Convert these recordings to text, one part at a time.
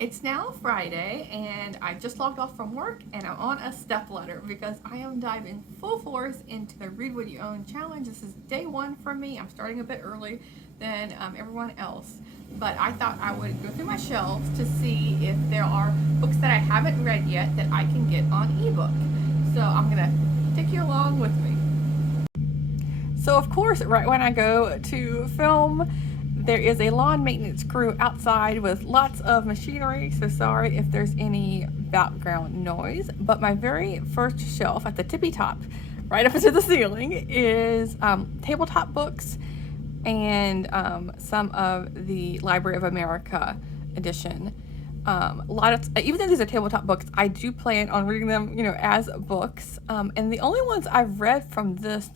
It's now Friday, and I just logged off from work, and I'm on a stepladder because I am diving full force into the Read What You Own challenge. This is day one for me. I'm starting a bit early than everyone else, but I thought I would go through my shelves to see if there are books that I haven't read yet that I can get on ebook. So I'm gonna take you along with me. So of course, right when I go to film, there is a lawn maintenance crew outside with lots of machinery, so sorry if there's any background noise. But my very first shelf at the tippy top, right up into the ceiling, is tabletop books and some of the Library of America edition. Even though these are tabletop books, I do plan on reading them, as books. And the only ones I've read from this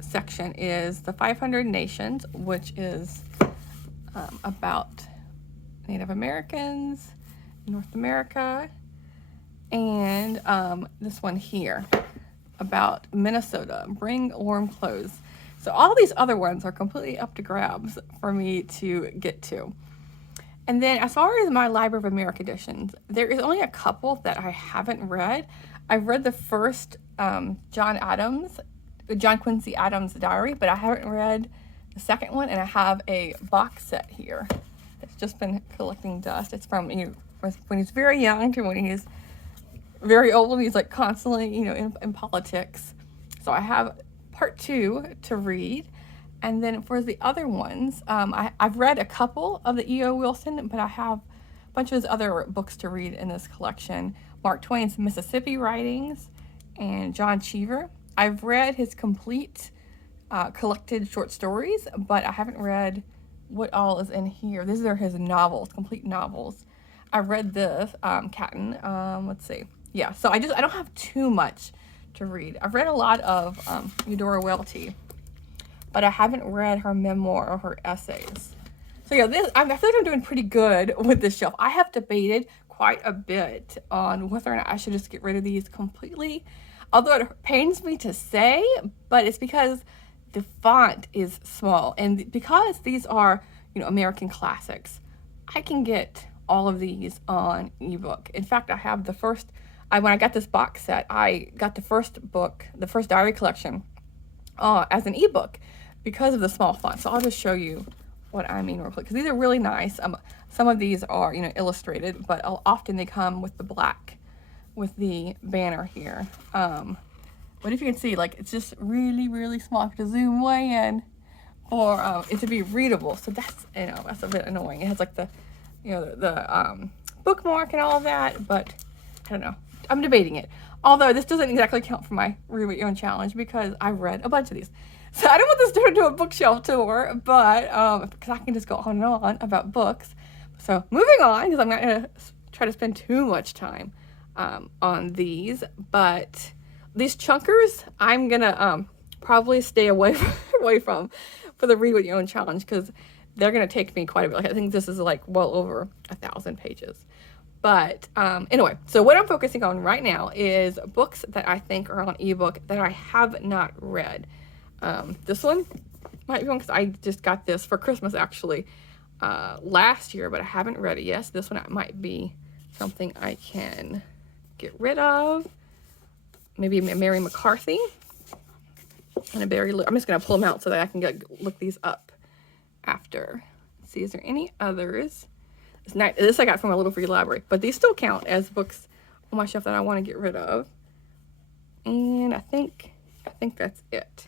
section is the 500 Nations, which is about Native Americans, North America, and this one here about Minnesota, Bring Warm Clothes. So all these other ones are completely up to grabs for me to get to. And then as far as my Library of America editions, there is only a couple that I haven't read. I've read the first John Quincy Adams diary, but I haven't read the second one, and I have a box set here that's just been collecting dust. It's from when he's very young to when he's very old. He's like constantly in politics. So I have part 2 to read. And then for the other ones, I've read a couple of the E.O. Wilson, but I have a bunch of his other books to read in this collection. Mark Twain's Mississippi writings and John Cheever. I've read his complete collected short stories, but I haven't read what all is in here. These are his novels, complete novels. I read this, Catton, let's see. Yeah, so I don't have too much to read. I've read a lot of Eudora Welty, but I haven't read her memoir or her essays. So yeah, I feel like I'm doing pretty good with this shelf. I have debated quite a bit on whether or not I should just get rid of these completely, although it pains me to say, but it's because the font is small, and because these are American classics, I can get all of these on ebook. In fact, I have when I got this box set, I got the first book, the first diary collection, as an ebook because of the small font. So I'll just show you what I mean real quick, because these are really nice. Some of these are illustrated, but often they come with the black, with the banner here. But if you can see, it's just really, really small. I have to zoom way in for it to be readable. So that's a bit annoying. It has the bookmark and all of that, but I don't know. I'm debating it. Although this doesn't exactly count for my Read What You Own challenge because I've read a bunch of these. So I don't want this to turn into a bookshelf tour, but because I can just go on and on about books. So moving on, because I'm not going to try to spend too much time on these. But these chunkers, I'm going to probably stay away from for the Read What You Own challenge, because they're going to take me quite a bit. I think this is well over 1,000 pages. But anyway, so what I'm focusing on right now is books that I think are on ebook that I have not read. This one might be one because I just got this for Christmas actually last year, but I haven't read it yet. So this one might be something I can get rid of. Maybe Mary McCarthy and I'm just going to pull them out so that I can look these up after. Let's see, is there any others? This I got from a little free library, but these still count as books on my shelf that I want to get rid of. And I think that's it.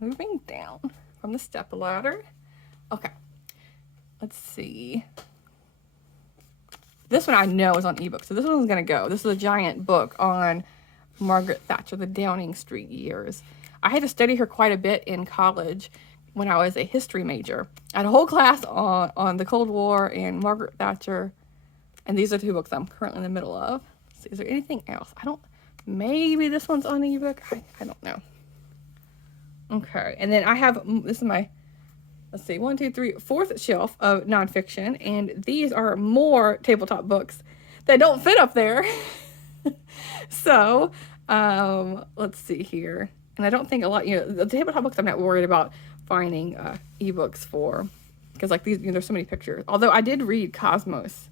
Moving down from the stepladder. Okay, let's see. This one I know is on ebook, so this one's gonna go. This is a giant book on Margaret Thatcher, the Downing Street years. I had to study her quite a bit in college when I was a history major. I had a whole class on the Cold War and Margaret Thatcher, and these are 2 books I'm currently in the middle of. So is there anything else? Maybe this one's on ebook. I don't know. Okay, and then I have, this is my, let's see, 1, 2, 3, 4th shelf of nonfiction, and these are more tabletop books that don't fit up there. So, let's see here. And I don't think a lot, the tabletop books I'm not worried about finding ebooks for, because these, there's so many pictures. Although I did read Cosmos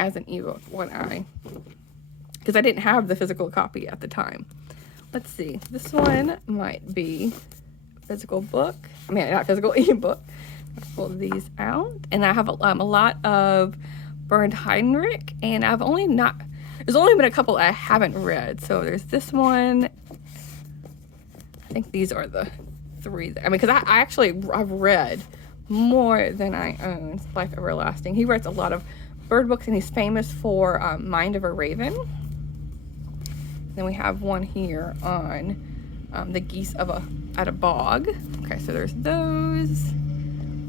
as an ebook because I didn't have the physical copy at the time. Let's see, this one might be physical book. I mean, not physical ebook. I'll pull these out, and I have a lot of Bernd Heinrich, and there's only been a couple I haven't read. So there's this one. I think these are the 3. I mean, because I've read more than I own. Life Everlasting. He writes a lot of bird books, and he's famous for Mind of a Raven. Then we have one here on the geese at a bog. Okay, so there's those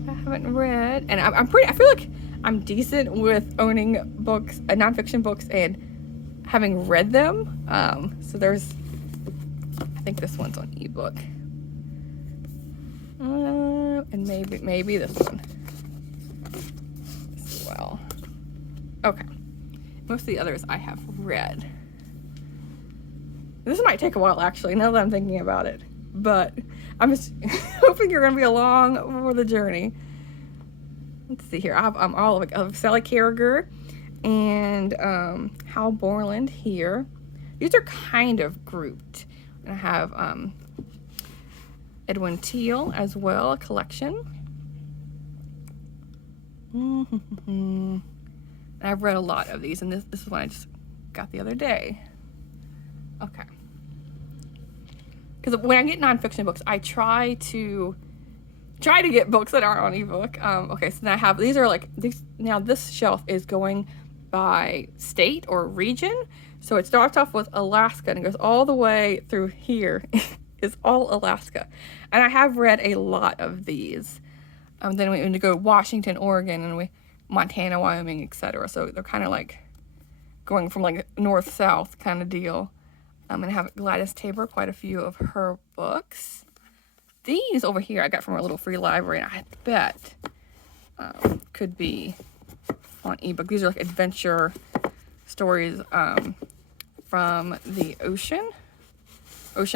I haven't read, and I feel like I'm decent with owning books, nonfiction books, and having read them. So there's, I think this one's on ebook, and maybe this one as well. Okay, most of the others I have read. This might take a while, actually, now that I'm thinking about it. But I'm just hoping you're going to be along for the journey. Let's see here. I'm all of Sally Carragher and Hal Borland here. These are kind of grouped. And I have Edwin Teale as well, a collection. And I've read a lot of these, and this is one I just got the other day. Okay. Because when I get nonfiction books, I try to get books that aren't on ebook. Okay, so now I have, these are like, now this shelf is going by state or region. So it starts off with Alaska and it goes all the way through here is all Alaska. And I have read a lot of these. Then we go Washington, Oregon, and Montana, Wyoming, etc. So they're kind of like going from like north-south kind of deal. And I have Gladys Tabor, quite a few of her books. These over here I got from our little free library, and I bet could be on ebook. These are like adventure stories from the ocean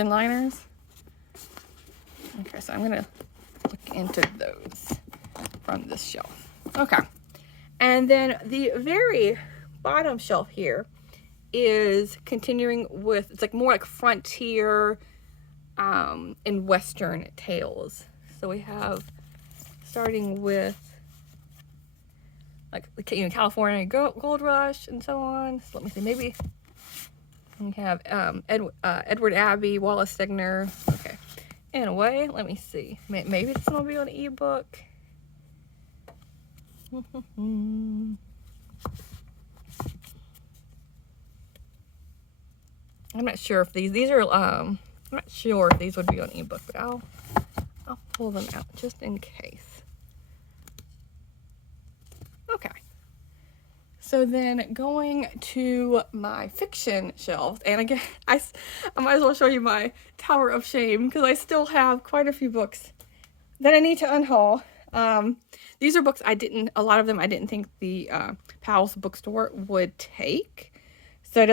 liners. Okay, so I'm gonna look into those from this shelf. Okay, and then the very bottom shelf here is continuing with, it's like more like frontier and western tales. So we have, starting with like, you know, California Gold Rush and so on. So let me see, maybe we have Edward Abbey, Wallace Stegner. Okay, anyway, let me see, maybe this one will be on ebook. I'm not sure if these are, I'm not sure if these would be on ebook, but I'll pull them out just in case. Okay. So then going to my fiction shelves, and again, I might as well show you my tower of shame because I still have quite a few books that I need to unhaul. These are books a lot of them I didn't think the Powell's bookstore would take. So I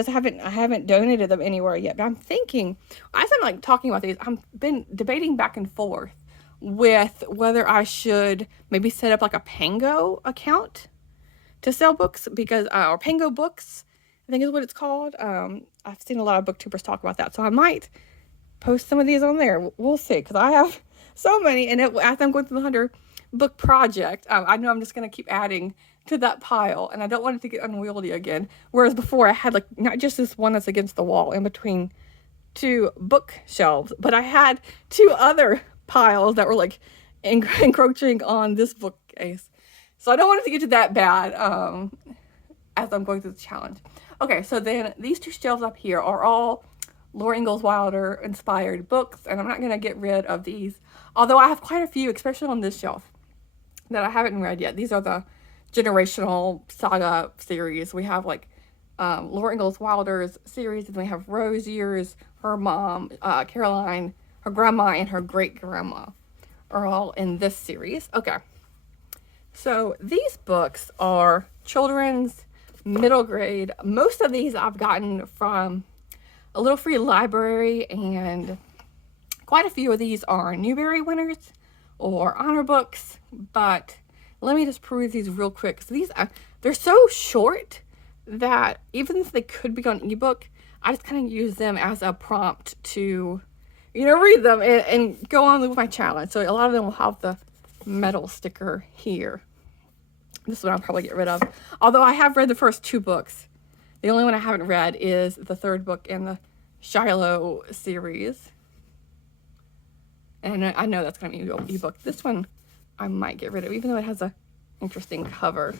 haven't donated them anywhere yet, but I'm thinking, as I'm like talking about these, I've been debating back and forth with whether I should maybe set up like a Pango account to sell books, because, or Pango Books, I think is what it's called. I've seen a lot of booktubers talk about that, so I might post some of these on there. We'll see, because I have so many, and as I'm going through the 100 book project, I know I'm just going to keep adding to that pile, and I don't want it to get unwieldy again. Whereas before I had like not just this one that's against the wall in between 2 bookshelves, but I had 2 other piles that were like encroaching on this bookcase. So I don't want it to get to that bad as I'm going through the challenge. Okay, so then these 2 shelves up here are all Laura Ingalls Wilder inspired books, and I'm not going to get rid of these, although I have quite a few, especially on this shelf, that I haven't read yet. These are the generational saga series. We have like Laura Ingalls Wilder's series, and we have Rose Years, her mom, Caroline, her grandma, and her great grandma are all in this series. Okay, so these books are children's middle grade. Most of these I've gotten from a little free library, and quite a few of these are Newbery winners or honor books, but let me just peruse these real quick. So these they're so short that even if they could be on ebook, I just kind of use them as a prompt to, read them and go on with my challenge. So a lot of them will have the metal sticker here. This one I'll probably get rid of. Although I have read the first 2 books. The only one I haven't read is the 3rd book in the Shiloh series. And I know that's going to be an ebook. This one I might get rid of, even though it has a interesting cover.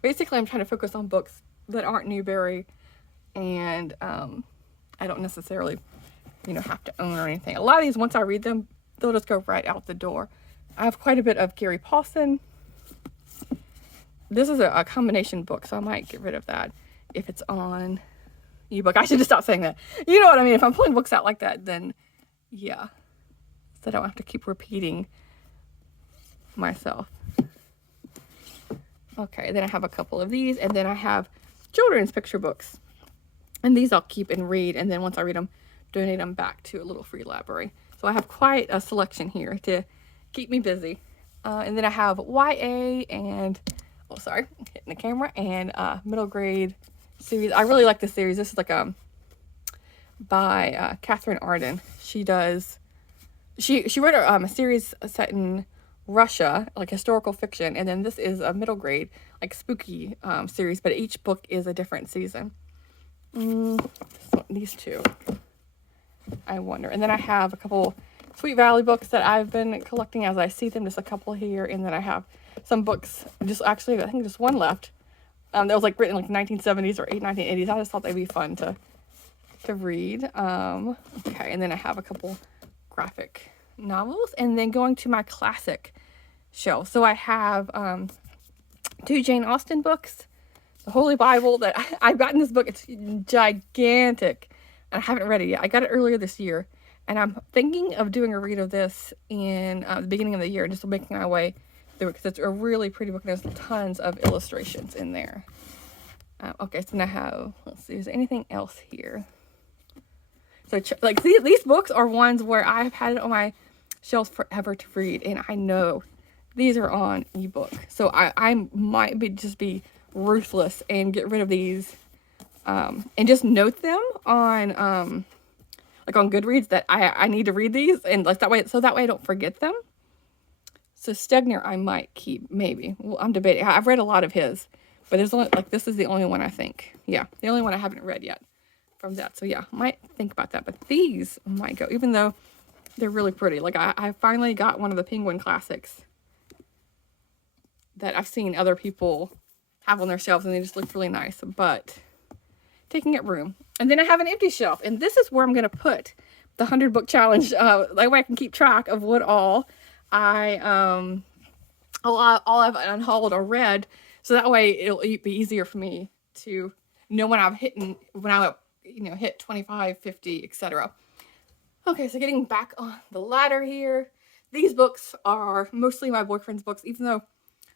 Basically, I'm trying to focus on books that aren't Newbery, and I don't necessarily, have to own or anything. A lot of these, once I read them, they'll just go right out the door. I have quite a bit of Gary Paulson. This is a combination book, so I might get rid of that if it's on ebook. I should just stop saying that. You know what I mean? If I'm pulling books out like that, then yeah. So I don't have to keep repeating myself. Okay, then I have a couple of these, and then I have children's picture books. And these I'll keep and read, and then once I read them, donate them back to a little free library. So I have quite a selection here to keep me busy. And then I have YA and, hitting the camera, and middle grade series. I really like this series. This is like by Catherine Arden. She wrote a series set in Russia, like historical fiction, and then this is a middle grade, like spooky series, but each book is a different season. So these 2, I wonder. And then I have a couple Sweet Valley books that I've been collecting as I see them, just a couple here, and then I have some books, I think just one left, that was like written in like 1970s or 1980s. I just thought they'd be fun to read. Okay, and then I have a couple graphic novels, and then going to my classic shelf. So I have 2 Jane Austen books, the Holy Bible, that I've gotten this book. It's gigantic, and I haven't read it yet. I got it earlier this year, and I'm thinking of doing a read of this in the beginning of the year, just making my way through it, because it's a really pretty book, and there's tons of illustrations in there. Okay, so now I have, let's see, is there anything else here? So, like, these books are ones where I've had it on my shelves forever to read, and I know these are on ebook. So I might just be ruthless and get rid of these, and just note them on like on Goodreads that I need to read these, and like that way I don't forget them. So Stegner I might keep, maybe. Well, I'm debating. I've read a lot of his, but there's only, like, this is the only one I think. Yeah, the only one I haven't read yet from that. So yeah, might think about that. But these might go, even though they're really pretty. Like I finally got one of the Penguin classics that I've seen other people have on their shelves, and they just look really nice, but taking up room. And then I have an empty shelf, and this is where I'm going to put the 100 book challenge. That way I can keep track of what all all I've unhauled or read, so that way it'll be easier for me to know when I hit 25, 50, etc. Okay, so getting back on the ladder here. These books are mostly my boyfriend's books, even though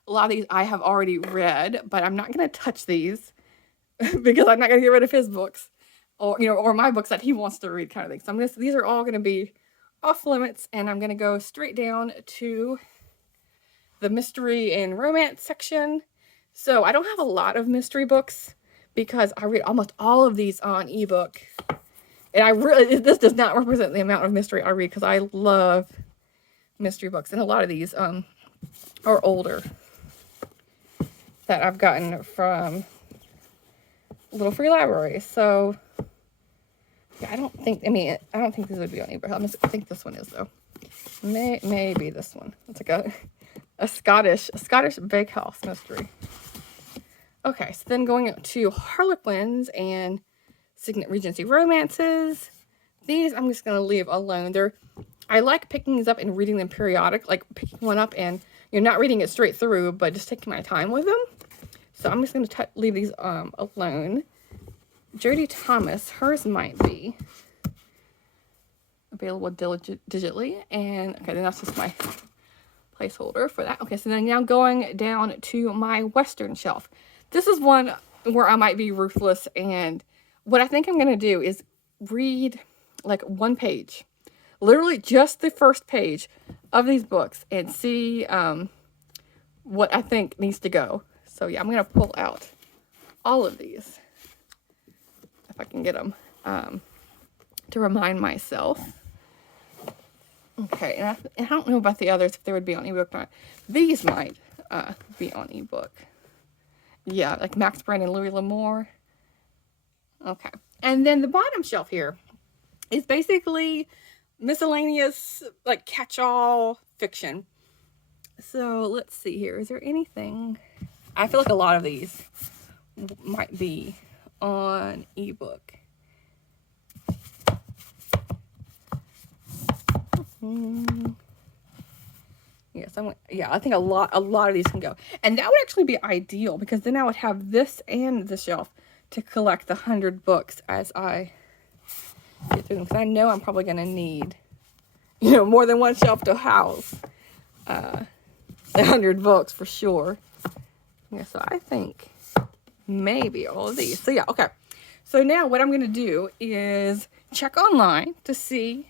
a lot of these I have already read, but I'm not going to touch these because I'm not going to get rid of his books, or my books that he wants to read, kind of thing. So these are all going to be off limits, and I'm going to go straight down to the mystery and romance section. So I don't have a lot of mystery books because I read almost all of these on ebook. And this does not represent the amount of mystery I read, because I love mystery books. And a lot of these are older, that I've gotten from little free libraries. So yeah, I don't think this would be on ebook. I think this one is, though. Maybe this one. It's like a Scottish bakehouse mystery. Okay, so then going to Harlequins and Signet Regency romances. These I'm just going to leave alone. I like picking these up and reading them periodic, like picking one up and not reading it straight through, but just taking my time with them. So I'm just going to leave these alone. Jodie Thomas, hers might be available digitally, and okay, then that's just my placeholder for that. Okay, so then now going down to my Western shelf. This is one where I might be ruthless, and what I think I'm going to do is read like one page, literally just the first page of these books, and see what I think needs to go. So yeah, I'm going to pull out all of these, if I can get them, to remind myself. Okay, and I don't know about the others, if they would be on ebook or not. These might be on ebook. Yeah, like Max Brand and Louis L'Amour. Okay, and then the bottom shelf here is basically miscellaneous, like catch-all fiction. So let's see here. Is there anything? I feel like a lot of these might be on ebook. Yes, I think a lot of these can go. And that would actually be ideal, because then I would have this and the shelf to collect the 100 books as I get through them. Because I know I'm probably going to need, more than one shelf to house the 100 books for sure. Yeah, so I think maybe all of these. So yeah, okay. So now what I'm going to do is check online to see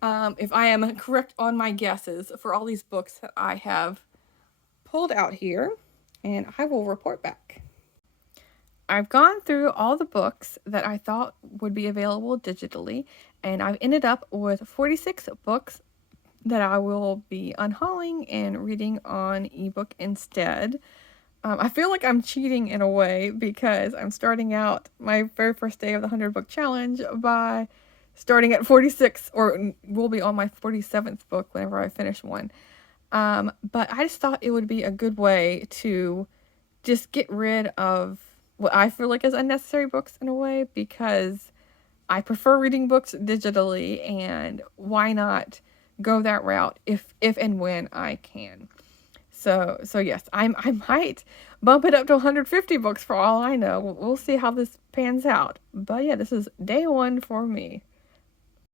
if I am correct on my guesses for all these books that I have pulled out here, and I will report back. I've gone through all the books that I thought would be available digitally, and I've ended up with 46 books that I will be unhauling and reading on ebook instead. I feel like I'm cheating in a way, because I'm starting out my very first day of the 100 book challenge by starting at 46, or will be on my 47th book whenever I finish one. But I just thought it would be a good way to just get rid of what I feel like is unnecessary books in a way, because I prefer reading books digitally, and why not go that route if and when I can. So yes, I might bump it up to 150 books for all I know. We'll see how this pans out. But yeah, this is day one for me.